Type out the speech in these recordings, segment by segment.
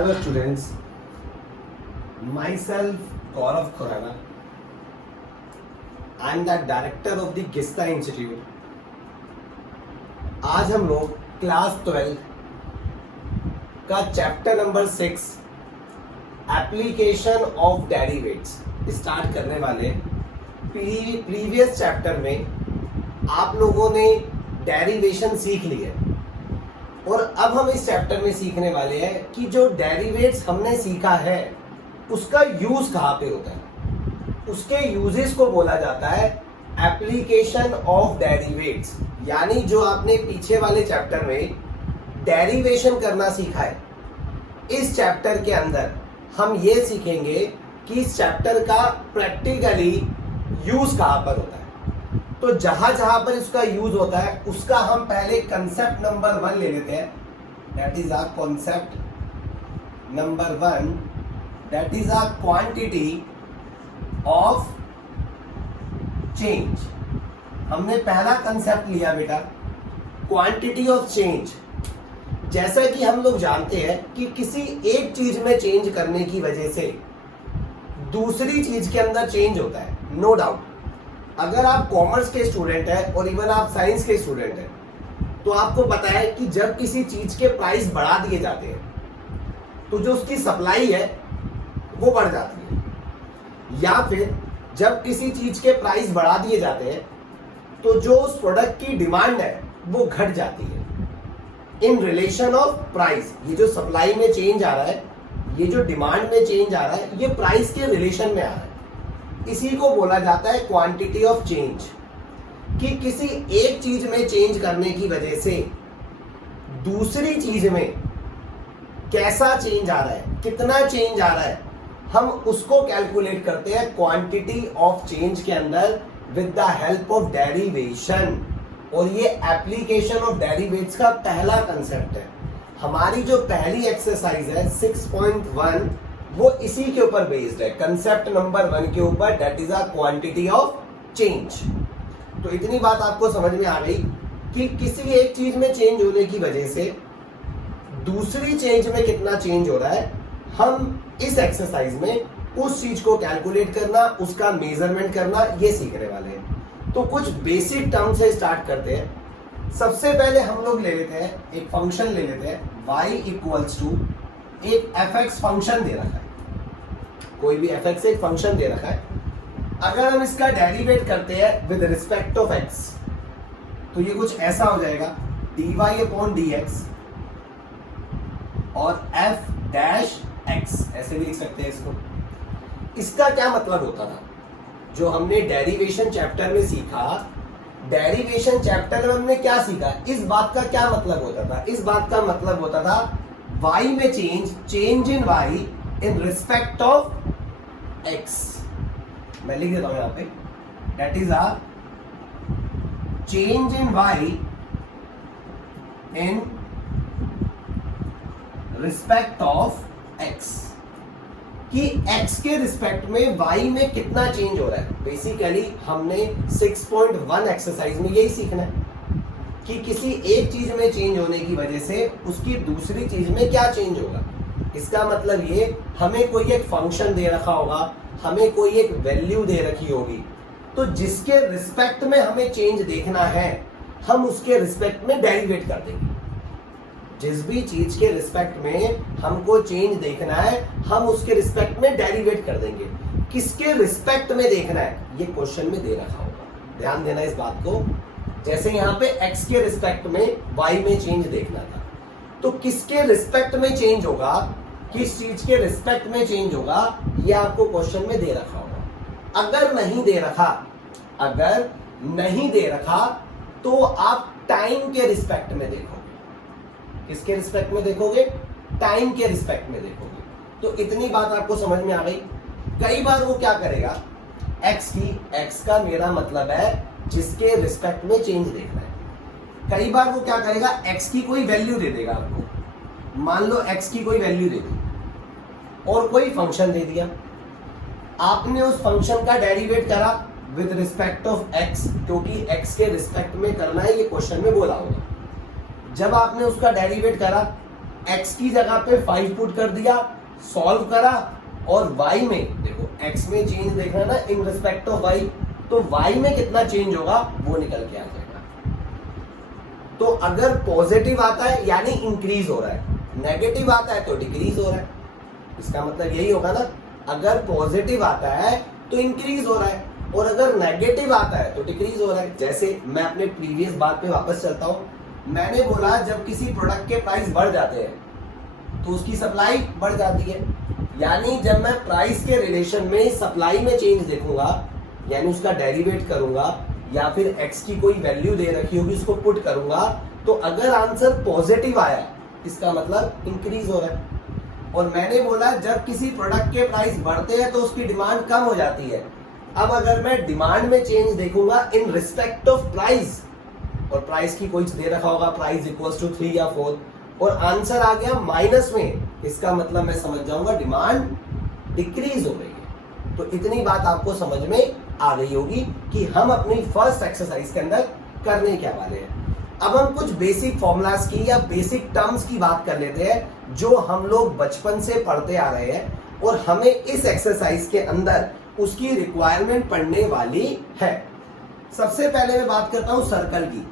Hello students, myself Gaurav Khurana. I am the director of the Gista Institute. आज हम लोग class 12 का chapter number 6 application of derivatives start करने वाले। Previous chapter में आप लोगों ने डेरिवेशन सीख ली है और अब हम इस चैप्टर में सीखने वाले हैं कि जो डेरिवेट्स हमने सीखा है उसका यूज कहाँ पे होता है। उसके यूजेस को बोला जाता है एप्लीकेशन ऑफ डेरिवेट्स। यानी जो आपने पीछे वाले चैप्टर में डेरिवेशन करना सीखा है, इस चैप्टर के अंदर हम ये सीखेंगे कि इस चैप्टर का प्रैक्टिकली यूज कहाँ पर होता है। तो जहां जहां पर इसका यूज होता है उसका हम पहले कंसेप्ट नंबर 1 ले लेते हैं। That is our concept number 1, that is our quantity of change. हमने पहला कंसेप्ट लिया बेटा, क्वांटिटी ऑफ चेंज। जैसा कि हम लोग जानते हैं कि किसी एक चीज में चेंज करने की वजह से दूसरी चीज के अंदर चेंज होता है, नो डाउट। अगर आप कॉमर्स के स्टूडेंट हैं और इवन आप साइंस के स्टूडेंट हैं तो आपको पता है कि जब किसी चीज के प्राइस बढ़ा दिए जाते हैं तो जो उसकी सप्लाई है वो बढ़ जाती है, या फिर जब किसी चीज के प्राइस बढ़ा दिए जाते हैं तो जो उस प्रोडक्ट की डिमांड है वो घट जाती है इन रिलेशन ऑफ प्राइस। ये जो सप्लाई में चेंज आ रहा है, ये जो डिमांड में चेंज आ रहा है, ये प्राइस के रिलेशन में आ रहा है। इसी को बोला जाता है क्वांटिटी ऑफ चेंज। कि किसी एक चीज में चेंज करने की वजह से दूसरी चीज में कैसा चेंज आ रहा है, कितना चेंज आ रहा है, हम उसको कैलकुलेट करते हैं क्वांटिटी ऑफ चेंज के अंदर with the help of derivation. और ये एप्लीकेशन ऑफ डेरिवेट्स का पहला कंसेप्ट है। हमारी जो पहली एक्सरसाइज है 6.1 वो इसी के ऊपर बेस्ड है, कंसेप्ट नंबर 1 के ऊपर, that is a quantity of change. तो इतनी बात आपको समझ में आ गई कि किसी एक चीज में चेंज होने की वजह से दूसरी चेंज में कितना चेंज हो रहा है, हम इस एक्सरसाइज में उस चीज को कैलकुलेट करना, उसका मेजरमेंट करना, ये सीखने वाले हैं। तो कुछ बेसिक टर्म से स्टार्ट करते हैं। सबसे पहले हम लोग ले लेते हैं, एक फंक्शन ले लेते हैं, y इक्वल्स टू एक fx फंक्शन दे रखा है, कोई भी fx एक फंक्शन दे रखा है। अगर हम इसका डेरिवेट करते हैं विद रिस्पेक्ट ऑफ x तो ये कुछ ऐसा हो जाएगा, dy अपॉन dx और f डैश x, ऐसे भी लिख सकते हैं इसको। इसका क्या मतलब होता था जो हमने डेरिवेशन चैप्टर में सीखा? डेरिवेशन चैप्टर में हमने क्या सीखा? इस बात का क्या मतलब होता था? इस बात का मतलब होता था y में change in y in respect of x। मैं लिख देता हूं यहां पे, that is a change in y in respect of x। कि x के रिस्पेक्ट में y में कितना चेंज हो रहा है। बेसिकली हमने 6.1 एक्सरसाइज में यही सीखना है कि किसी एक चीज में चेंज होने की वजह से उसकी दूसरी चीज में क्या चेंज होगा। इसका मतलब ये, हमें कोई एक फंक्शन दे रखा होगा, हमें कोई एक वैल्यू दे रखी होगी, तो जिसके रिस्पेक्ट में हमें चेंज देखना है हम उसके रिस्पेक्ट में डेरिवेट कर देंगे। जिस भी चीज के रिस्पेक्ट में हमको चेंज देखना है हम उसके रिस्पेक्ट में डेरिवेट कर देंगे। किसके रिस्पेक्ट में देखना है ये क्वेश्चन में दे रखा होगा, ध्यान देना इस बात को। जैसे यहाँ पे x के रिस्पेक्ट में y में चेंज देखना था, तो किसके रिस्पेक्ट में चेंज होगा, किस चीज के रिस्पेक्ट में चेंज होगा, ये आपको क्वेश्चन में दे रखा होगा। अगर नहीं दे रखा तो आप टाइम के रिस्पेक्ट में देखोगे। किसके रिस्पेक्ट में देखोगे? टाइम के रिस्पेक्ट में देखोगे। तो इतनी बात आपको समझ में आ गई। कई बार वो क्या करेगा, x का मेरा मतलब है जिसके रिस्पेक्ट में चेंज देखना है। कई बार वो क्या करेगा, x की कोई वैल्यू दे देगा आपको। मान लो x की कोई वैल्यू दे दी और कोई फंक्शन दे दिया, आपने उस फंक्शन का डेरिवेट करा विद रिस्पेक्ट ऑफ x, क्योंकि x के रिस्पेक्ट में करना है, ये क्वेश्चन में बोला होगा। जब आपने उसका डेरिवेट करा x की जगह पे 5 पुट कर दिया, सॉल्व करा, और y में देखो x में चेंज देखना ना इन रिस्पेक्ट ऑफ y, तो y में कितना चेंज होगा वो निकल के आ जाएगा। तो अगर पॉजिटिव आता है यानी इंक्रीज हो रहा है, नेगेटिव आता है तो डिक्रीज हो रहा है। इसका मतलब यही होगा ना, अगर पॉजिटिव आता है तो इंक्रीज हो रहा है, और अगर नेगेटिव आता है तो डिक्रीज हो रहा है। जैसे मैं अपने प्रीवियस बात पे वापस चलता हूं, मैंने बोला जब किसी प्रोडक्ट के प्राइस बढ़ जाते हैं तो उसकी सप्लाई बढ़ जाती है, यानी जब मैं प्राइस के रिलेशन में सप्लाई में चेंज देखूंगा, यानी उसका डेरिवेट करूंगा या फिर x की कोई वैल्यू दे रखी होगी उसको पुट करूंगा, तो अगर आंसर पॉजिटिव आया इसका मतलब इंक्रीज हो रहा है। और मैंने बोला जब किसी प्रोडक्ट के प्राइस बढ़ते हैं तो उसकी डिमांड कम हो जाती है। अब अगर मैं डिमांड में चेंज देखूंगा इन रिस्पेक्ट ऑफ प्राइस, और प्राइस की कोई दे रखा होगा प्राइस इक्वल्स टू 3 या 4, और आंसर आ गया माइनस में, इसका मतलब मैं समझ जाऊंगा डिमांड डिक्रीज हो रही है। तो इतनी बात आपको समझ में आ गई होगी कि हम अपनी फर्स्ट एक्सरसाइज के अंदर करने क्या वाले हैं। अब हम कुछ बेसिक फॉर्मूलाज की या बेसिक टर्म्स की बात कर लेते हैं जो हम लोग बचपन से पढ़ते आ रहे हैं, और हमें इस एक्सरसाइज के अंदर उसकी रिक्वायरमेंट पड़ने वाली है। सबसे पहले मैं बात करता हूं सर्कल की।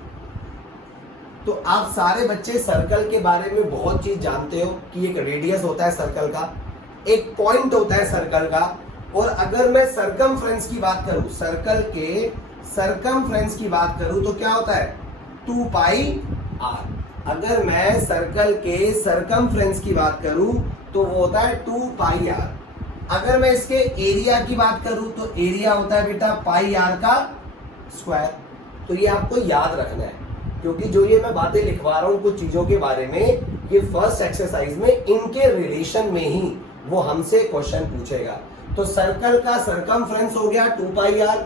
तो आप सारे बच्चे सर्कल के बारे में बहुत चीज जानते हो कि एक रेडियस होता है सर्कल का, एक पॉइंट होता है सर्कल का, और अगर मैं सरकमफ्रेंस की बात करूं, सर्कल के सरकमफ्रेंस की बात करूं तो क्या होता है 2 पाई r। अगर मैं सर्कल के सरकमफ्रेंस की बात करूं तो वो होता है 2 पाई r। अगर मैं इसके एरिया की बात करूं तो एरिया होता है बेटा पाई r का स्क्वायर। तो ये आपको याद रखना है, क्योंकि जो ये मैं बातें लिखवा रहा हूं कुछ चीजों के बारे में, ये फर्स्ट एक्सरसाइज में इनके रिलेशन में ही वो हमसे क्वेश्चन पूछेगा। तो सर्कल का सरकमफ्रेंस हो गया 2 पाई r,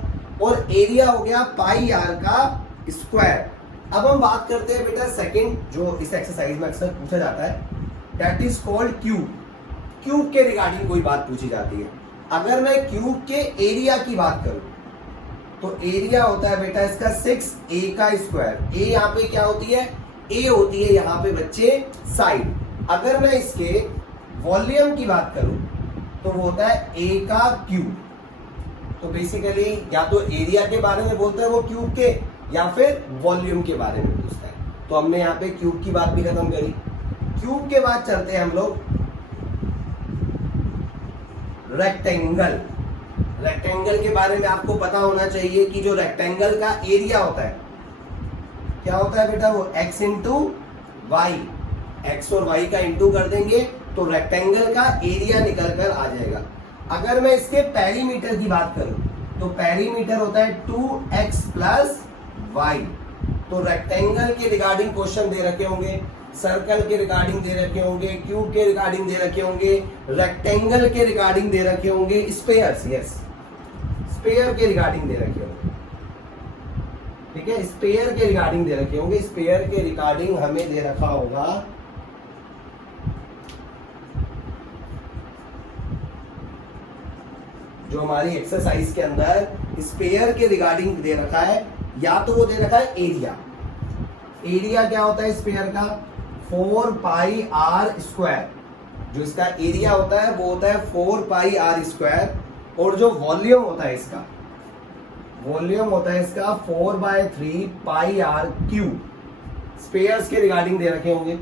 और एरिया हो गया पाई r का स्क्वायर। अब हम बात करते हैं बेटा सेकंड, जो इस एक्सरसाइज में अक्सर पूछा जाता है, that is called cube. Cube के रिगार्डिंग कोई बात पूछी जाती है। अगर मैं क्यूब के एरिया की बात करूं तो एरिया होता है बेटा इसका 6a का स्क्वायर। ए यहाँ पे क्या होती है, ए होती है यहाँ पे बच्चे साइड। अगर मैं इसके वॉल्यूम की बात करूं तो वो होता है a का क्यूब। तो बेसिकली या तो एरिया के बारे में बोलता है वो क्यूब के, या फिर वॉल्यूम के बारे में पूछता है। तो हमने यहाँ पे क्यूब की बात भी खत्म करी। क्यूब के बाद चलते हैं हम लोग रेक्टेंगल। रेक्टेंगल के बारे में आपको पता होना चाहिए कि जो रेक्टेंगल का एरिया होता है क्या होता है बेटा, वो x इंटू वाई, एक्स और वाई का इंटू कर देंगे तो रेक्टेंगल का एरिया निकल कर आ जाएगा। अगर मैं इसके पेरीमीटर की बात करूं तो पेरीमीटर होता है 2x प्लस वाई। तो रेक्टेंगल के रिगार्डिंग क्वेश्चन दे रखे होंगे, सर्कल के रिगार्डिंग दे रखे होंगे, क्यूब के रिगार्डिंग दे रखे होंगे, रेक्टेंगल के रिगार्डिंग दे रखे होंगे, स्पेयर्स, यस स्पेयर के रिगार्डिंग दे रखे होंगे। ठीक है, स्पेयर के रिगार्डिंग दे रखे होंगे। स्पेयर के रिगार्डिंग हमें दे रखा होगा जो हमारी एक्सरसाइज के अंदर स्पेयर के रिगार्डिंग दे रखा है, या तो वो दे रखा है एरिया। एरिया क्या होता है स्पेयर का, 4 पाई r स्क्वायर। जो इसका एरिया होता है वो होता है 4 पाई r स्क्वायर, और जो वॉल्यूम होता है इसका, वॉल्यूम होता है इसका 4/3 पाई r क्यूब। स्पेयर्स के रिगार्डिंग दे रखे होंगे।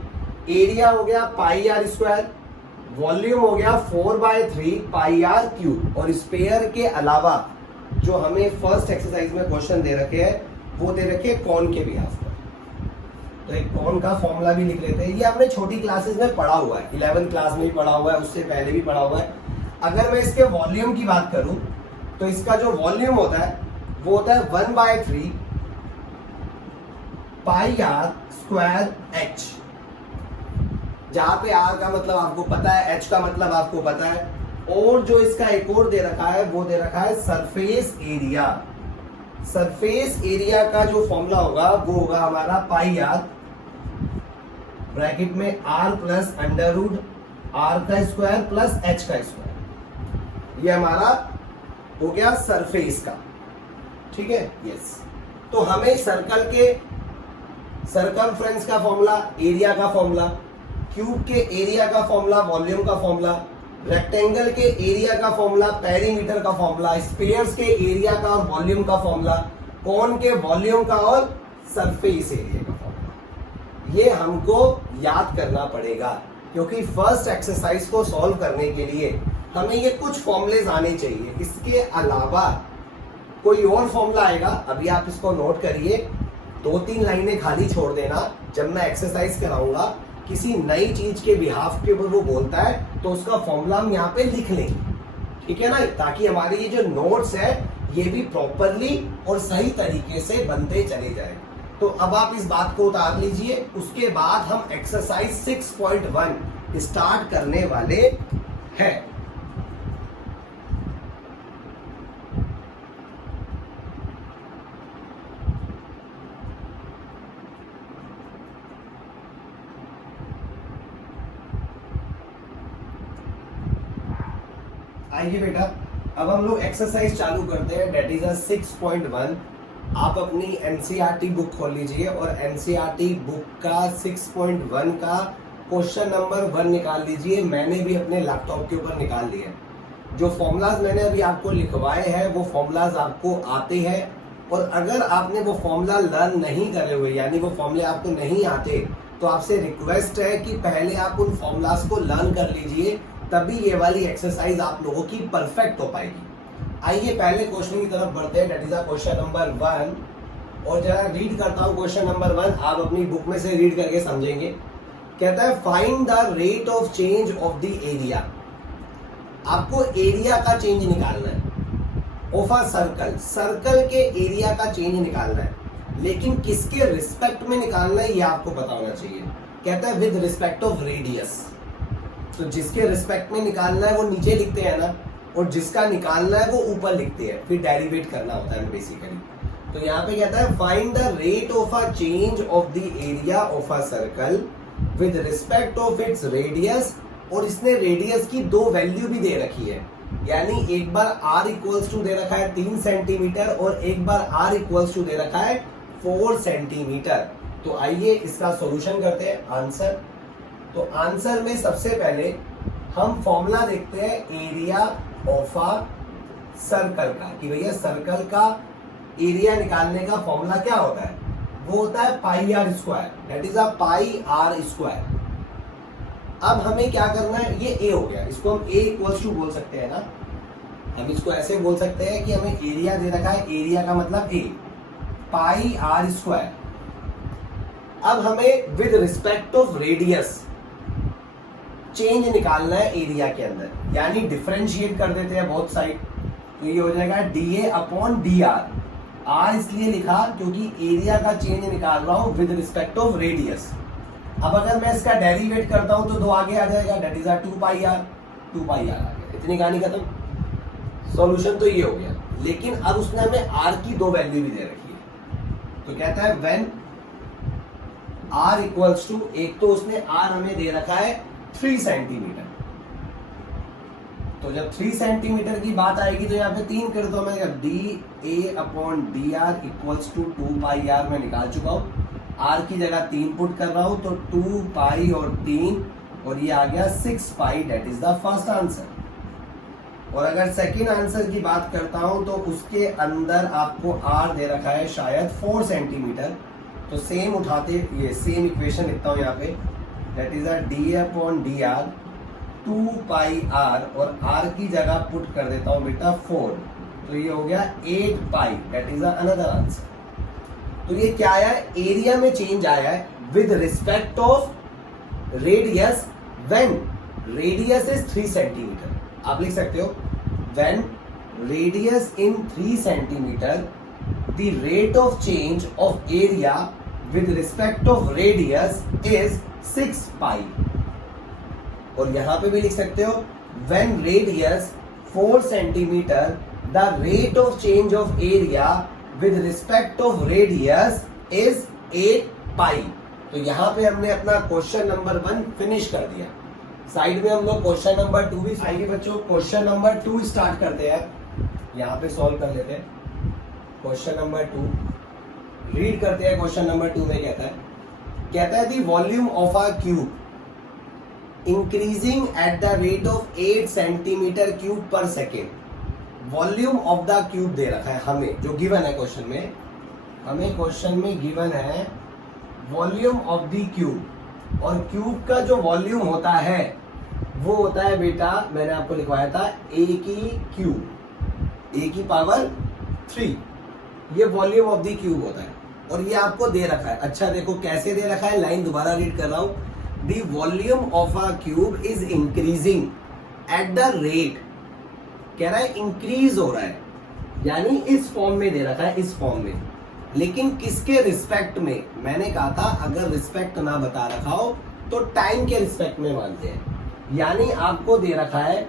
एरिया हो गया पाई r स्क्वायर, वॉल्यूम हो गया 4/3 पाई r क्यूब। और स्पेयर के अलावा जो हमें फर्स्ट एक्सरसाइज में क्वेश्चन दे रखे हैं वो दे रखे कॉन के बिहाफ पर। तो एक कॉन का फॉर्मूला भी लिख लेते हैं। ये आपने छोटी क्लासेस में पढ़ा हुआ है, 11th क्लास में भी पढ़ा हुआ है, उससे पहले भी पढ़ा हुआ है। अगर मैं इसके वॉल्यूम की बात करूं तो इसका जो वॉल्यूम होता है वो होता है 1/3 पाई r स्क्वायर h। जहां पे r का मतलब आपको पता है, h का मतलब आपको पता है, और जो इसका एक और दे रखा है वो दे रखा है सरफेस एरिया। सरफेस एरिया का जो फॉर्मूला होगा वो होगा हमारा पाई r ब्रैकेट में r plus under root r का स्क्वायर प्लस h का स्क्वायर। ये हमारा हो गया सरफेस का। ठीक है, यस। तो हमें सर्कल के सरकमफ्रेंस का फॉर्मूला, एरिया का फॉर्मूला, क्यूब के एरिया का फॉर्मूला वॉल्यूम का फॉर्मूला, रेक्टेंगल के एरिया का फॉर्मूला पेरीमीटर का फॉर्मूला, स्फीयर्स के एरिया का और वॉल्यूम का फॉर्मूला, कोन के वॉल्यूम का और सरफेस एरिया का फॉर्मूला। ये हमको याद करना पड़ेगा, क्योंकि फर्स्ट एक्सरसाइज को सॉल्व करने के लिए हमें ये कुछ फॉर्मूलेज आने चाहिए। इसके अलावा कोई और फॉर्मूला आएगा, अभी आप इसको नोट करिए, 2-3 लाइनें खाली छोड़ देना। जब मैं एक्सरसाइज कराऊंगा किसी नई चीज के बिहाफ के ऊपर वो बोलता है तो उसका फॉर्मूला हम यहाँ पे लिख लेंगे, ठीक है ना, ताकि हमारी ये जो नोट्स है ये भी प्रॉपरली और सही तरीके से बनते चले जाए। तो अब आप इस बात को उतार लीजिए, उसके बाद हम एक्सरसाइज 6.1 स्टार्ट करने वाले हैं। आइए बेटा, अब हम लोग एक्सरसाइज चालू करते हैं, डेट इज 6.1। आप अपनी एनसीईआरटी बुक खोल लीजिए और एनसीईआरटी बुक का 6.1 का क्वेश्चन नंबर 1 निकाल लीजिए। मैंने भी अपने लैपटॉप के ऊपर निकाल लिया। जो फॉर्मूलाज मैंने अभी आपको लिखवाए हैं वो फॉर्मूलाज आपको आते हैं, और अगर आपने वो फॉर्मूला लर्न नहीं करे हुए, यानी वो फॉर्मूले आपको नहीं आते, तो आपसे रिक्वेस्ट है कि पहले आप उन फॉर्मूलाज को लर्न कर लीजिए, तभी ये वाली एक्सरसाइज आप लोगों की परफेक्ट हो पाएगी। आइए पहले क्वेश्चन की तरफ बढ़ते हैं, डेट इज क्वेश्चन नंबर 1। और जरा रीड करता हूं क्वेश्चन नंबर 1, आप अपनी बुक में से रीड करके समझेंगे। कहता है find the rate of change of the area. आपको एरिया का चेंज निकालना है ऑफ अ सर्कल, सर्कल के एरिया का चेंज निकालना है, लेकिन किसके रिस्पेक्ट में निकालना है ये आपको पता होना चाहिए। कहता है विद रिस्पेक्ट ऑफ रेडियस। तो जिसके रिस्पेक्ट में निकालना है वो नीचे लिखते हैं ना, और जिसका निकालना है वो ऊपर लिखते हैं, फिर डेरिवेट करना होता है बेसिकली। तो यहाँ पे कहता है find the rate of a change of the area of a circle with respect of its radius, और इसने रेडियस की 2 वैल्यू भी दे रखी है, यानी एक बार r इक्वल्स टू दे रखा है 3 सेंटीमीटर और एक बार r इक्वल्स टू दे रखा है 4 सेंटीमीटर। तो आइए इसका सॉल्यूशन करते हैं, आंसर। तो आंसर में सबसे पहले हम फॉर्मूला देखते हैं एरिया ऑफ अ सर्कल का, कि भैया सर्कल का एरिया निकालने का फॉर्मूला क्या होता है, वो होता है pi r square, that is a pi r square. अब हमें क्या करना है, ये ए हो गया, इसको हम ए इक्वल्स टू बोल सकते हैं ना, हम इसको ऐसे बोल सकते हैं कि हमें एरिया दे रखा है, एरिया का मतलब ए, पाई आर स्क्वायर। अब हमें with respect of radius change निकालना है एरिया के अंदर, यानी डिफरेंशिएट कर देते हैं बोथ साइड। तो ये हो जाएगा d A upon d r. R इसलिए लिखा क्योंकि एरिया का चेंज निकाल रहा हूं विद रिस्पेक्ट ऑफ रेडियस। अब अगर मैं इसका डेरिवेट करता हूं तो 2 आगे आ जाएगा, that is 2 pi r, 2 pi r आ गया, इतनी कहानी खत्म। सॉल्यूशन तो ये हो गया, लेकिन अब उसने हमें आर की 2 वैल्यू भी दे रखी है। तो कहता है व्हेन आर इक्वल्स टू, एक तो उसने आर हमें दे रखा है 3 सेंटीमीटर, तो जब 3 सेंटीमीटर की बात आएगी तो यहाँ पे 3 कर दो, मैं d A upon d r equals to 2 pi r मैं निकाल चुका हूँ। आर की जगह 3 पुट कर रहा हूं, तो 2 पाई और 3, और ये आ गया 6 pi, that is the first answer. और अगर सेकेंड आंसर की बात करता हूं तो उसके अंदर आपको आर दे रखा है शायद 4 सेंटीमीटर, तो सेम उठाते ये सेम इक्वेशन लिखता हूं यहाँ पे, that is d upon d r 2 pi r, और आर की जगह पुट कर देता हूं बेटा 4, तो ये हो गया 8 पाई, दैट इज अनदर आंसर। तो ये क्या आया है, एरिया में चेंज आया है with respect of radius when radius is 3 centimetre. आप लिख सकते हो when radius in 3 centimetre the rate of change of area with respect of radius is 6 पाई। और यहां पे भी लिख सकते हो when radius 4 centimetre the rate of change of area with respect of radius is 8 pi। तो यहां पे हमने अपना क्वेश्चन नंबर 1 फिनिश कर दिया। साइड में हम लोग क्वेश्चन नंबर 2 भी, आइए बच्चों क्वेश्चन नंबर 2 स्टार्ट करते हैं, यहां पे सॉल्व कर लेते हैं क्वेश्चन नंबर 2। रीड करते हैं क्वेश्चन नंबर 2 में कहता है the volume of a cube increasing at the rate of 8 centimetre cube पर second. Volume of the cube दे रखा है हमें, जो गिवन है क्वेश्चन में, हमें क्वेश्चन में गिवन है वॉल्यूम ऑफ द क्यूब, और क्यूब का जो वॉल्यूम होता है वो होता है बेटा, मैंने आपको लिखवाया था a की क्यूब, a की पावर 3, ये वॉल्यूम ऑफ द क्यूब होता है, और ये आपको दे रखा है। अच्छा देखो कैसे दे रखा है, लाइन दोबारा रीड कर रहा हूं, the volume of a cube is increasing at the rate, कह रहा है इंक्रीज हो रहा है, यानी इस फॉर्म में दे रखा है, इस फॉर्म में, लेकिन किसके रिस्पेक्ट में, मैंने कहा था अगर रिस्पेक्ट ना बता रखा हो तो टाइम के रिस्पेक्ट में मानते हैं, यानी आपको दे रखा है,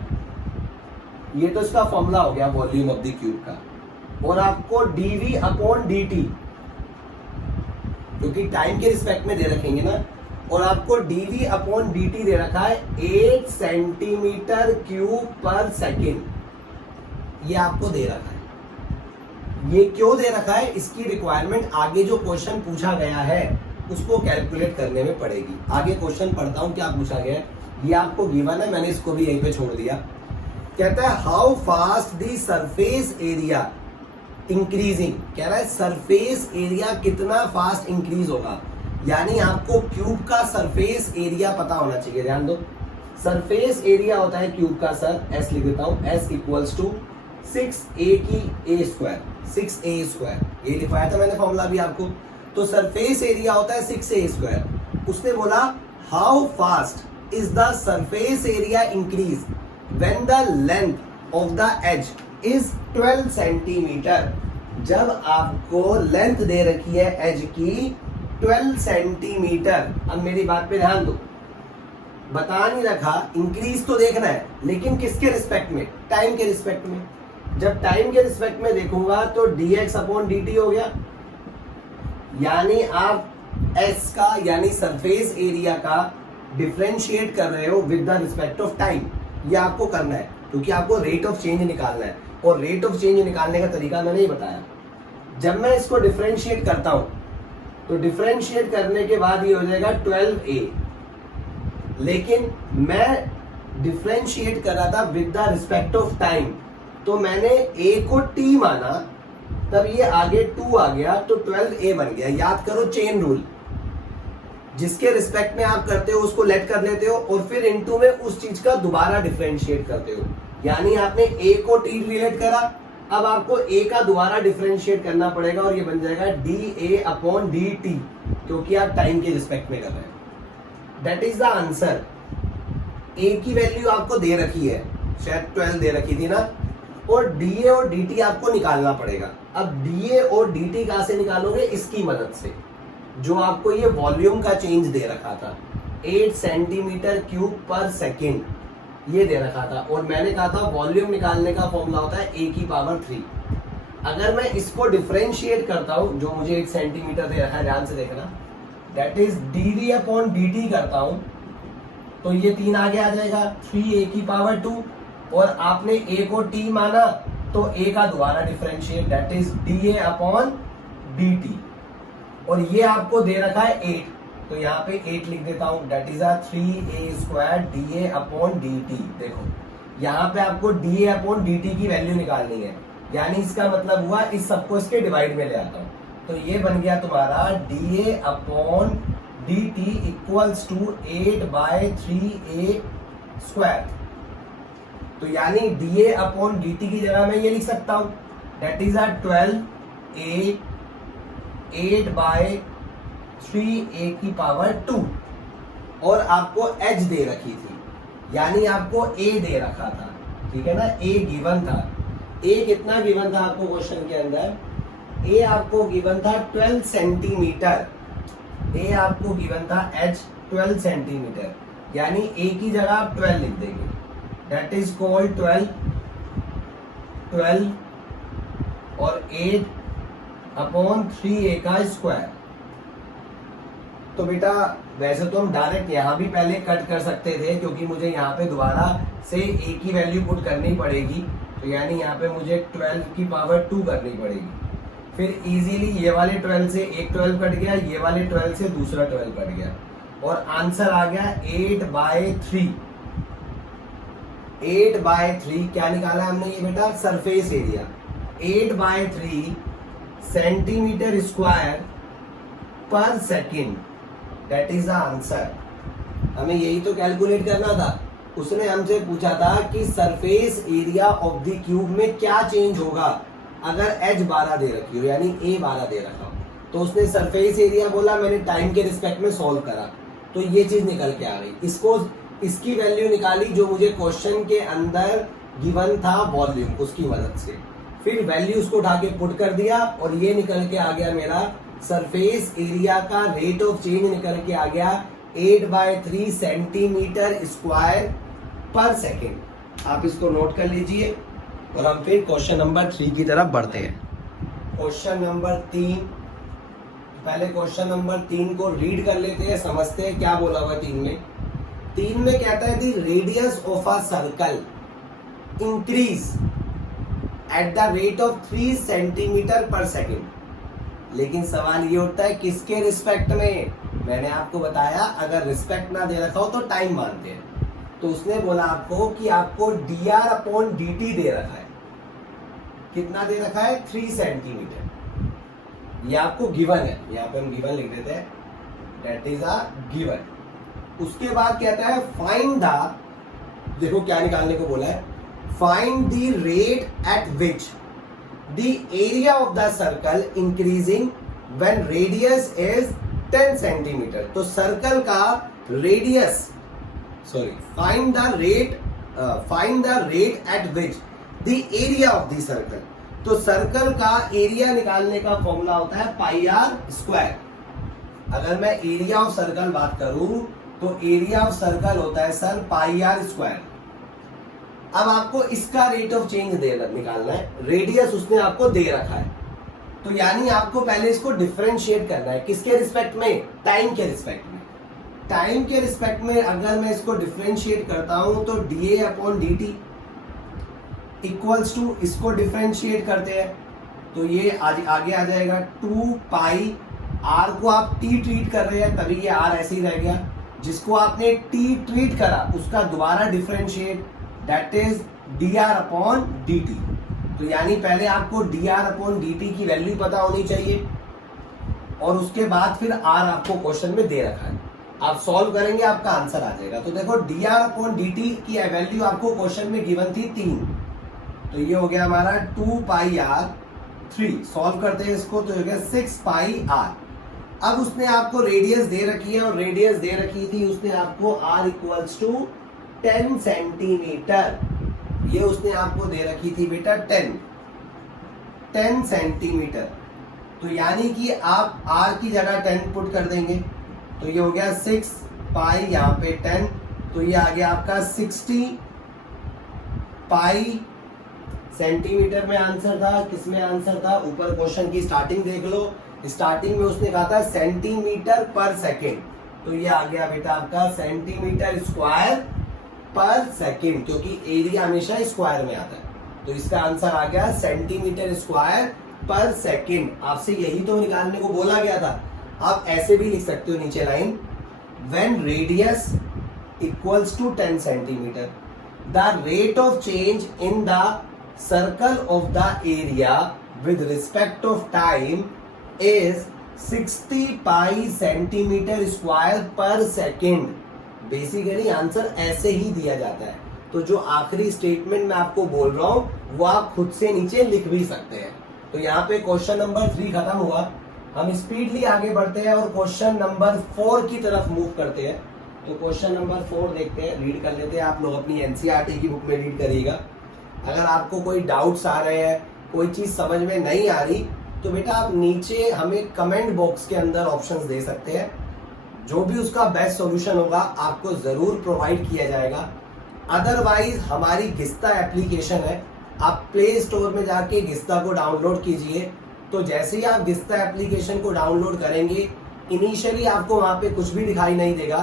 ये तो इसका फॉर्मूला हो गया वॉल्यूम ऑफ द क्यूब का, और आपको dv अपॉन dt, क्योंकि टाइम के रिस्पेक्ट में दे रखेंगे ना, और आपको dv अपॉन dt दे रखा है 8 सेंटीमीटर क्यूब पर सेकेंड, ये आपको दे रखा है। ये क्यों दे रखा है, इसकी रिक्वायरमेंट आगे जो क्वेश्चन पूछा गया है उसको कैलकुलेट करने में पड़ेगी। आगे क्वेश्चन पढ़ता हूं क्या पूछा गया है, ये आपको गिवन है, मैंने इसको भी यहीं पे छोड़ दिया। कहता है how fast the surface area increasing, कह रहा है सरफेस एरिया कितना फास्ट इंक्रीज होगा, यानी आपको क्यूब का सरफेस एरिया पता होना चाहिए। ध्यान दो, सरफेस एरिया होता है क्यूब का, सर एस लिख देता हूं, एस इक्वल्स टू 6a की a स्क्वायर, 6a स्क्वायर, ये लिखवाया था मैंने फॉर्मूला भी आपको। तो सरफेस एरिया होता है 6a स्क्वायर। उसने बोला how fast is the surface area increase when the length of the edge is 12 centimetre, जब आपको लेंथ दे रखी है एज की 12 सेंटीमीटर। अब मेरी बात पे ध्यान दो, बता नहीं रखा, इंक्रीज तो देखना है, लेकिन किसके रिस्पेक्ट में, टाइम के रिस्पेक्ट में। जब टाइम के रिस्पेक्ट में देखूंगा तो dx अपॉन dt हो गया, यानी आप s का यानी सरफेस एरिया का डिफरेंशिएट कर रहे हो with the respect of time. ये आपको करना है क्योंकि आपको रेट ऑफ चेंज निकालना है, और रेट ऑफ चेंज निकालने का तरीका मैंने ही बताया। जब मैं इसको डिफरेंशिएट करता हूं तो डिफरेंशिएट करने के बाद ये हो जाएगा 12a, लेकिन मैं डिफरेंशिएट कर रहा था with the respect of time, तो मैंने a को t माना, तब ये आगे 2 आ गया तो 12a बन गया। याद करो चेन रूल, जिसके रिस्पेक्ट में आप करते हो उसको लेट कर लेते हो और फिर इनटू में उस चीज का दोबारा डिफरेंशिएट करते हो, यानी आपने a को t रिलेट करा, अब आपको a का दोबारा डिफरेंशिएट करना पड़ेगा और ये बन जाएगा dA अपॉन dt, क्योंकि आप टाइम के रिस्पेक्ट में कर रहे हैं। That is the answer. a की वैल्यू आपको दे रखी है, शायद 12 दे रखी थी ना, और dA और dt आपको निकालना पड़ेगा। अब dA और dt कहां से निकालोगे, इसकी मदद से, जो आपको ये वॉल्यूम का चेंज दे रखा था 8 सेंटीमीटर क्यूब पर सेकेंड, ये दे रखा था, और मैंने कहा था वॉल्यूम निकालने का फॉर्मूला होता है a की पावर 3। अगर मैं इसको डिफरेंशिएट करता हूं, जो मुझे 8 सेंटीमीटर दे रखा है, ध्यान से देखना, that is dv upon dt करता हूं, तो ये 3 आगे आ जाएगा, 3a की पावर 2, और आपने a को t माना तो a का दोबारा differentiate, that is dA upon dt, और ये आपको दे रखा है 8, तो यहाँ पे 8 लिख देता हूं, that is 3a square dA upon dt। देखो यहाँ पे आपको dA अपॉन dt की वैल्यू निकालनी है, यानी इसका मतलब हुआ इस सबको इसके डिवाइड में ले आता हूं, तो ये बन गया तुम्हारा dA upon dt equals to 8/3a square. तो यानी dA अपॉन dt की जगह मैं ये लिख सकता हूं, दैट इज 12a 8/3a की पावर 2, और आपको h दे रखी थी, यानी आपको a दे रखा था, ठीक है ना, a गिवन था। a कितना गिवन था आपको क्वेश्चन के अंदर, a आपको गिवन था 12 सेंटीमीटर, a आपको गिवन था h 12 सेंटीमीटर, यानी a की जगह आप 12 लिख देंगे, दैट इज कॉल्ड 12 और 8 अपॉन 3a का स्क्वायर। तो बेटा वैसे तो हम डायरेक्ट यहाँ भी पहले कट कर सकते थे, क्योंकि मुझे यहाँ पे दोबारा से a की वैल्यू पुट करनी पड़ेगी, तो यानी यहाँ पे मुझे 12 की पावर 2 करनी पड़ेगी, फिर इजीली ये वाले 12 से एक 12 कट गया, ये वाले 12 से दूसरा 12 कट गया, और आंसर आ गया 8/3। 8/3 क्या निकाला हमने ये बेटा? Surface area. 8/3 सेंटीमीटर स्क्वायर पर second, that is the answer. हमें यही तो कैलकुलेट करना था। उसने हमसे पूछा था कि surface area of the cube में क्या चेंज होगा अगर h 12 दे रखी हो, यानी a 12 दे रखा हो। तो उसने सरफेस एरिया बोला, मैंने टाइम के रिस्पेक्ट में सॉल्व करा, तो ये चीज निकल के आ गई। इसको इसकी वैल्यू निकाली जो मुझे क्वेश्चन के अंदर गिवन था वॉल्यूम, उसकी मदद से फिर वैल्यू उसको उठा के पुट कर दिया और ये निकल के आ गया मेरा सरफेस एरिया का रेट ऑफ चेंज निकल के आ गया 8/3 सेंटीमीटर स्क्वायर पर सेकेंड। आप इसको नोट कर लीजिए और हम फिर क्वेश्चन नंबर 3 की तरफ बढ़ते हैं। क्वेश्चन नंबर 3, पहले क्वेश्चन नंबर 3 को रीड कर लेते हैं, समझते हैं क्या बोला हुआ 3 में। 3 में कहता है the radius of a circle increase at the rate of 3 centimetre पर सेकेंड। लेकिन सवाल ये उठता है किसके रिस्पेक्ट में? मैंने आपको बताया अगर रिस्पेक्ट ना दे रखा हो तो टाइम मानते हैं। तो उसने बोला आपको कि आपको dr/dt दे रखा है। कितना दे रखा है? 3 सेंटीमीटर। ये आपको गिवन है, यहाँ पे हम गिवन लिख देते हैं, दैट इज अ गिवन। उसके बाद कहता है फाइंड द, देखो क्या निकालने को बोला है, find the rate at which the area of the circle increasing when radius is 10 centimetre. तो सर्कल का radius, sorry, find the rate at which the area of the circle. तो सर्कल का एरिया निकालने का फॉर्मूला होता है πr²। अगर मैं एरिया ऑफ सर्कल बात करूं तो एरिया ऑफ सर्कल होता है सर πr²। अब आपको इसका रेट ऑफ चेंज निकालना है, रेडियस उसने आपको दे रखा है, तो यानी आपको पहले इसको डिफरेंशिएट करना है। किसके रिस्पेक्ट में? टाइम के रिस्पेक्ट में। टाइम के रिस्पेक्ट में अगर मैं इसको डिफरेंशिएट करता हूं तो dA/dt इक्वल्स टू, इसको डिफरेंशिएट करते हैं तो ये आगे आ जाएगा 2π। r को आप t ट्रीट कर रहे हैं तभी ये r ऐसे ही रह गया। जिसको आपने t ट्रीट करा उसका दोबारा डिफरेंशिएट, दैट इज dr/dt। तो यानी पहले आपको dr/dt की वैल्यू पता होनी चाहिए और उसके बाद फिर r आपको क्वेश्चन में दे रखा है। आप सॉल्व करेंगे आपका आंसर आ जाएगा। तो देखो dr/dt की वैल्यू आपको क्वेश्चन में गिवन थी 3, तो ये हो गया हमारा 2πr3। सॉल्व करते हैं इसको तो हो गया 6πr। अब उसने आपको रेडियस दे रखी है और रेडियस दे रखी थी उसने आपको r इक्वल्स टू 10 सेंटीमीटर। ये उसने आपको दे रखी थी बेटा 10 सेंटीमीटर। तो यानी कि आप r की जगह 10 पुट कर देंगे तो ये हो गया 6π, यहाँ पे 10, तो ये आ गया आपका 60π सेंटीमीटर में आंसर था। किसमें आंसर था? ऊपर क्वेश्चन की स्टार्टिंग देख लो, स्टार्टिंग में उसने कहा था सेंटीमीटर पर सेकेंड, तो ये आ गया बेटा आपका सेंटीमीटर स्क्वायर पर सेकेंड, क्योंकि एरिया हमेशा स्क्वायर में आता है। तो इसका आंसर आ गया सेंटीमीटर स्क्वायर पर सेकेंड। आपसे यही तो निकालने को बोला गया था। आप ऐसे भी लिख सकते हो नीचे line, when radius equals to 10 centimetre the rate of change in the circle of the area with respect of time is 60π centimetre square पर सेकेंड। बेसिकली आंसर ऐसे ही दिया जाता है। तो जो आखिरी स्टेटमेंट मैं आपको बोल रहा हूं वो आप खुद से नीचे लिख भी सकते हैं। तो यहाँ पे क्वेश्चन नंबर 3 खत्म हुआ। हम स्पीडली आगे बढ़ते हैं और क्वेश्चन नंबर 4 की तरफ मूव करते हैं। तो क्वेश्चन नंबर 4 देखते हैं, रीड कर लेते हैं। आप लोग अपनी एनसीईआरटी की बुक में रीड करिएगा। अगर आपको कोई डाउट्स आ रहे हैं, कोई चीज समझ में नहीं आ रही, तो बेटा आप नीचे हमें कमेंट बॉक्स के अंदर ऑप्शंस दे सकते हैं। जो भी उसका बेस्ट सॉल्यूशन होगा आपको जरूर प्रोवाइड किया जाएगा। अदरवाइज हमारी गिस्ता एप्लीकेशन है, आप प्ले स्टोर में जाके गिस्ता को डाउनलोड कीजिए। तो जैसे ही आप गिस्ता एप्लीकेशन को डाउनलोड करेंगे, इनिशियली आपको वहां पे कुछ भी दिखाई नहीं देगा।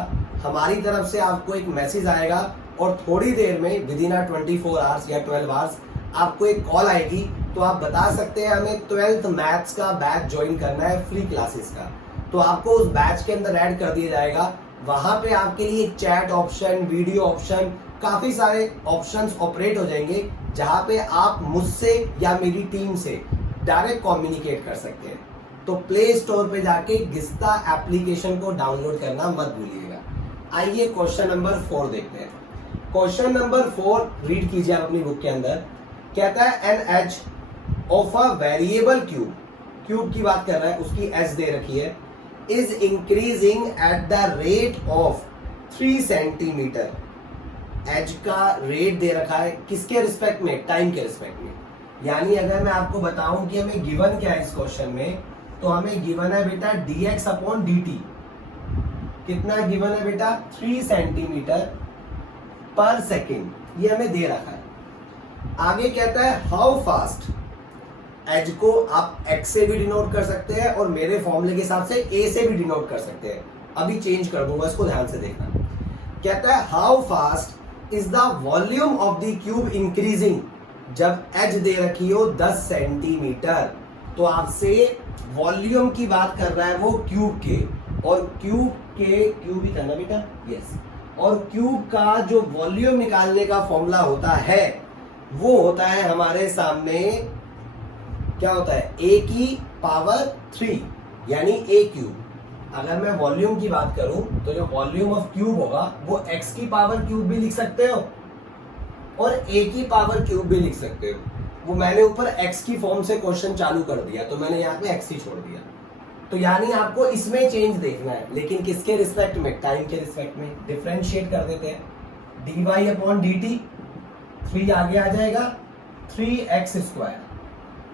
हमारी तरफ से आपको एक मैसेज आएगा और थोड़ी देर में विद इन 24 आवर्स या 12 आवर्स आपको एक कॉल आएगी। तो आप बता सकते हैं हमें 12th मैथ्स का बैच ज्वाइन करना है, फ्री क्लासेस का। तो आपको उस बैच के अंदर ऐड कर दिया जाएगा वहां पे आपके लिए चैट ऑप्शन, वीडियो ऑप्शन, काफी सारे ऑप्शंस ऑपरेट हो जाएंगे जहां पे आप मुझसे या मेरी टीम से डायरेक्ट कम्युनिकेट कर सकते हैं। तो प्ले स्टोर पे जाके गिस्ता एप्लीकेशन को डाउनलोड करना मत भूलिएगा। आइए क्वेश्चन नंबर 4 देखते हैं। क्वेश्चन नंबर 4 रीड कीजिए आप अपनी बुक के अंदर। कहता है an edge of a variable cube, cube की बात कर रहा है, उसकी एज दे रखी है, is increasing at the rate of 3 centimetre. Edge का रेट दे रखा है किसके रिस्पेक्ट में? टाइम के रिस्पेक्ट में। यानी अगर मैं आपको बताऊं कि हमें गिवन क्या है इस क्वेश्चन में, तो हमें गिवन है बेटा dx अपॉन dt। कितना गिवन है बेटा? 3 सेंटीमीटर पर सेकेंड, ये हमें दे रखा है। आगे कहता है हाउ फास्ट। एज को आप x से भी डिनोट कर सकते हैं और मेरे फॉर्मूले के हिसाब से a से भी डिनोट कर सकते हैं। अभी चेंज कर दूंगा, इसको ध्यान से देखना। कहता है how fast is the volume of the cube increasing. जब एज दे रखी हो 10 सेंटीमीटर, तो आपसे वॉल्यूम की बात कर रहा है वो क्यूब के, और क्यूब ही करना बेटा, यस। और क्यूब का जो वॉल्यूम निकालने का फॉर्मूला होता है वो होता है हमारे सामने, क्या होता है? a की पावर 3 यानी a क्यूब। अगर मैं वॉल्यूम की बात करूं तो जो वॉल्यूम ऑफ क्यूब होगा वो x की पावर क्यूब भी लिख सकते हो और a की पावर क्यूब भी लिख सकते हो। वो मैंने ऊपर x की फॉर्म से क्वेश्चन चालू कर दिया, तो मैंने यहाँ पे x ही छोड़ दिया। तो यानी आपको इसमें चेंज देखना है, लेकिन किसके रिस्पेक्ट में? टाइम के रिस्पेक्ट में। डिफरेंशिएट कर देते हैं। dy अपॉन dt, 3 आगे आ जाएगा, 3x स्क्वायर।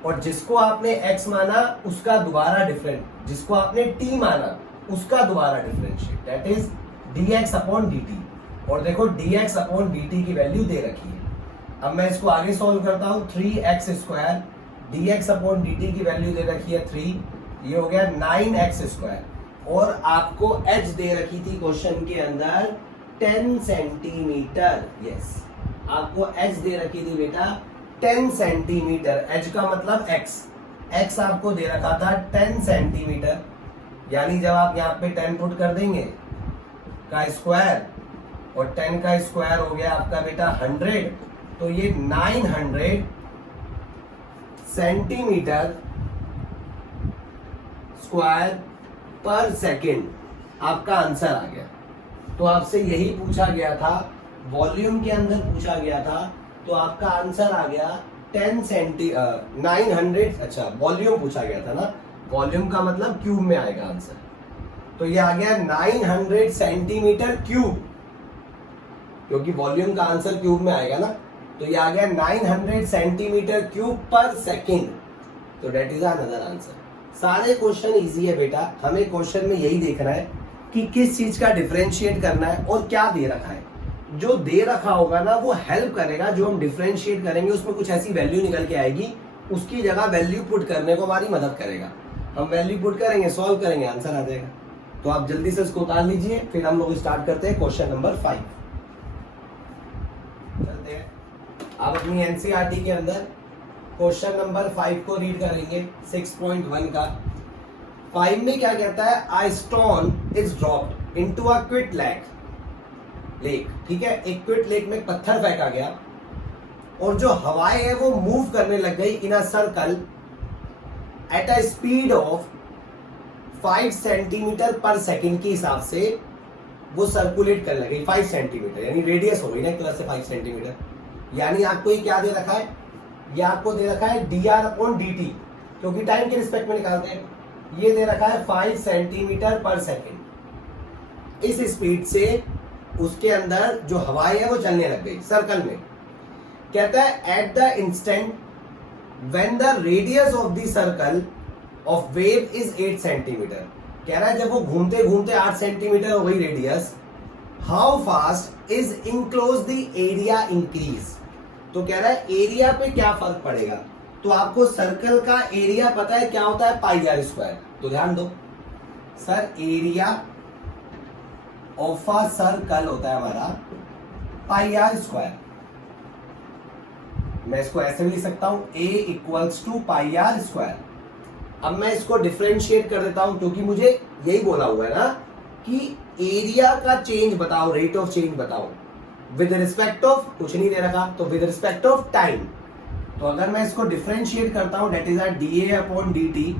और जिसको आपने x माना उसका दोबारा डिफरेंट, जिसको आपने t माना उसका दोबारा differentiate, that is dx upon dt। और देखो dx अपॉन dt की वैल्यू दे रखी है। अब मैं इसको आगे सॉल्व करता हूं। 3x square, dx upon dt की वैल्यू दे रखी है 3, ये हो गया 9x स्क्वायर। और आपको h दे रखी थी क्वेश्चन के अंदर 10 सेंटीमीटर, यस। आपको h दे रखी थी बेटा 10 सेंटीमीटर। h का मतलब x आपको दे रखा था 10 सेंटीमीटर। यानी जब आप यहाँ पे 10 पुट कर देंगे का स्क्वायर, और 10 का स्क्वायर हो गया आपका बेटा 100, तो ये 900 सेंटीमीटर स्क्वायर पर सेकेंड आपका आंसर आ गया। तो आपसे यही पूछा गया था, वॉल्यूम के अंदर पूछा गया था, तो आपका आंसर आ गया 900। अच्छा, वॉल्यूम पूछा गया था ना, वॉल्यूम का मतलब क्यूब में आएगा आंसर। तो ये आ गया 900 सेंटीमीटर क्यूब, क्योंकि वॉल्यूम का आंसर क्यूब में आएगा ना। तो ये आ गया 900 सेंटीमीटर क्यूब पर सेकेंड। तो डेट इज अनदर आंसर। सारे क्वेश्चन इजी है बेटा, हमें क्वेश्चन में यही देखना है कि किस चीज का डिफरेंशिएट करना है और क्या दे रखा है। जो दे रखा होगा ना वो हेल्प करेगा, जो हम डिफरेंशिएट करेंगे उसमें कुछ ऐसी वैल्यू निकल के आएगी, उसकी जगह वैल्यू पुट करने को हमारी मदद करेगा। हम वैल्यू पुट करेंगे, सॉल्व करेंगे, आंसर आ जाएगा। तो आप जल्दी से इसको उतार लीजिए, फिर हम लोग स्टार्ट करते हैं क्वेश्चन नंबर 5। चलते हैं, आप अपनी एनसीईआरटी के अंदर क्वेश्चन नंबर 5 को रीड करेंगे, 6.1 का। 5 में क्या कहता है? A stone is dropped into a quiet lake. ठीक है, एक क्विट लेक में पत्थर फेंका गया और जो हवाएं है वो मूव करने लग गई in a circle at a speed of 5 centimetre पर सेकेंड के हिसाब से वो सर्कुलेट करने लगी। 5 सेंटीमीटर यानी रेडियस हो गई ना एक तरह से 5 सेंटीमीटर। यानी आपको ये क्या दे रखा है? ये आपको दे रखा है dr अपॉन dt, क्योंकि टाइम के रिस्पेक्ट में निकालते हैं। ये दे रखा है 5 सेंटीमीटर पर सेकेंड। इस स्पीड से उसके अंदर जो हवाएं है वो चलने लग गई सर्कल में। कहता है at the instant when the radius of the circle of wave is 8 centimetre. कह रहा है जब वो घूमते घूमते 8 सेंटीमीटर हो गई radius, how fast is enclose the area increase. तो कह रहा है एरिया पे क्या फर्क पड़ेगा। तो आपको सर्कल का एरिया पता है क्या होता है? Pi r square. तो ध्यान दो sir, area of a circle होता है हमारा पाई आर स्क्वायर। मैं इसको ऐसे भी लिख सकता हूं, a equals to pi r square. अब मैं इसको डिफरेंशिएट कर देता हूं, क्योंकि मुझे यही बोला हुआ है ना कि एरिया का चेंज बताओ, रेट ऑफ चेंज बताओ विद रिस्पेक्ट ऑफ, कुछ नहीं दे रखा तो विद रिस्पेक्ट ऑफ टाइम। तो अगर मैं इसको डिफरेंशिएट करता हूं that is a d A upon d t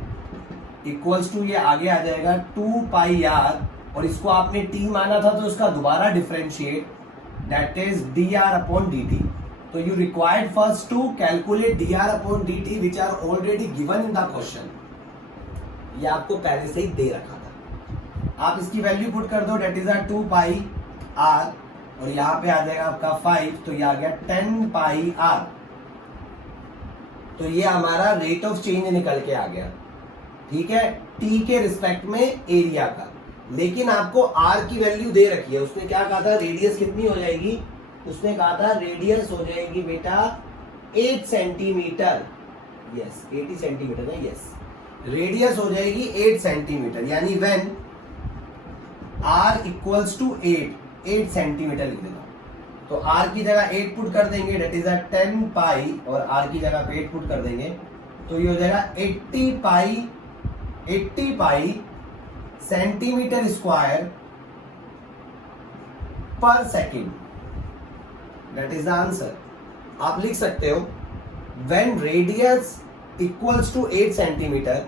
equals to, ये आगे आ जाएगा 2 पाई आर, और इसको आपने टी माना था तो उसका दोबारा differentiate that is d r upon d t. तो you required first to calculate d r upon d t which are already given in the question. ये आपको पहले से ही दे रखा था। आप इसकी वैल्यू पुट कर दो that is a 2 pi r, और यहाँ पे आ जाएगा आपका 5, तो ये आ गया 10 पाई आर। तो ये हमारा रेट ऑफ चेंज निकल के आ गया, ठीक है, टी के रिस्पेक्ट में एरिया का। लेकिन आपको आर की वैल्यू दे रखी है, उसने क्या कहा था, रेडियस कितनी हो जाएगी, उसने कहा था रेडियस हो जाएगी बेटा 8 सेंटीमीटर, यस 80 सेंटीमीटर है, यस रेडियस हो जाएगी 8 सेंटीमीटर, यानी when r equals to 8 centimetre लिख देना। तो आर की जगह 8 पुट कर देंगे दैट इज अ 10 पाई, और आर की जगह 8 पुट कर देंगे तो ये हो जाएगा 80 पाई सेंटीमीटर स्क्वायर पर second, that is the answer. आप लिख सकते हो when radius equals to 8 centimetre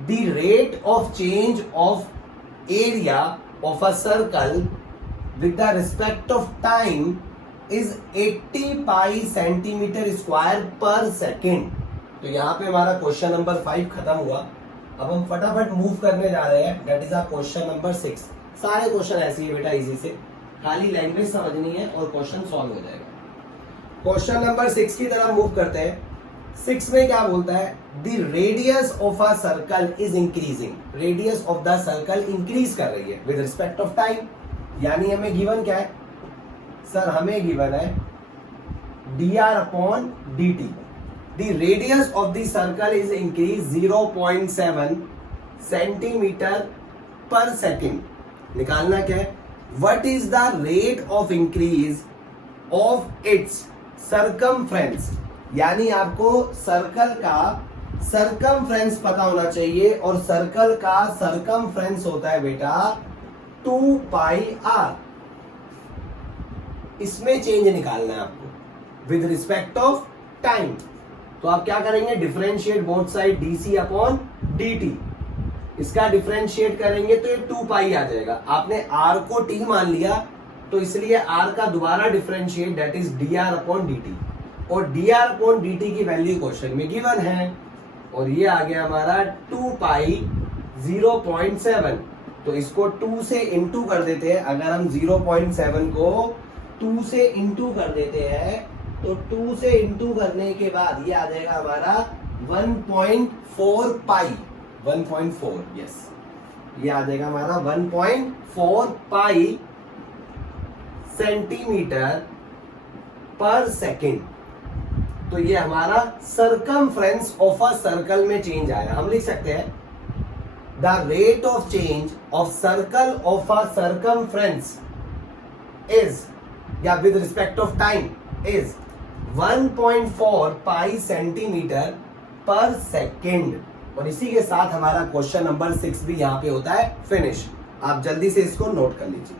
the rate of change of area of a circle with the respect of time is 80 pi centimetre square पर second. तो यहाँ पे हमारा क्वेश्चन नंबर 5 खत्म हुआ। अब हम फटाफट मूव करने जा रहे हैं that is a question number 6। सारे क्वेश्चन ऐसे ही बेटा इजी से, खाली लैंग्वेज समझनी है और क्वेश्चन सॉल्व हो जाएगा। क्वेश्चन नंबर 6 की तरफ मूव करते हैं। 6 में क्या बोलता है, the radius of a circle is increasing. Radius of the circle increase कर रही है विद रिस्पेक्ट ऑफ टाइम, यानी हमें गिवन क्या है सर, हमें गिवन है D r upon d T. The radius of the circle is increase 0.7 centimetre पर सेकेंड। निकालना क्या है, what is the rate of increase of its circumference, यानी आपको सर्कल का सर्कमफ्रेंस पता होना चाहिए, और सर्कल का सर्कमफ्रेंस होता है बेटा 2 पाई आर। इसमें चेंज निकालना है आपको विद रिस्पेक्ट ऑफ टाइम। तो आप क्या करेंगे, differentiate both side DC upon dt। इसका डिफरेंशिएट करेंगे तो ये 2 पाई आ जाएगा। आपने r को t मान लिया तो इसलिए r का दोबारा differentiate that is dr upon dt, और dr अपॉन dt की वैल्यू क्वेश्चन में गिवन है, और ये आ गया हमारा 2 पाई 0.7। तो इसको 2 से इंटू कर देते हैं। अगर हम 0.7 को 2 से इंटू कर देते हैं तो 2 से इंटू करने के बाद ये आ जाएगा हमारा 1.4 पाई, 1.4, यस ये आ जाएगा हमारा 1.4 पाई सेंटीमीटर पर सेकेंड। तो ये हमारा सर्कमफ्रेंस ऑफ अ सर्कल में चेंज आया। हम लिख सकते हैं the rate of change of circle of a circumference is, या with respect of time is 1.4 pi centimetre पर सेकेंड। और इसी के साथ हमारा क्वेश्चन नंबर 6 भी यहाँ पे होता है फिनिश। आप जल्दी से इसको नोट कर लीजिए।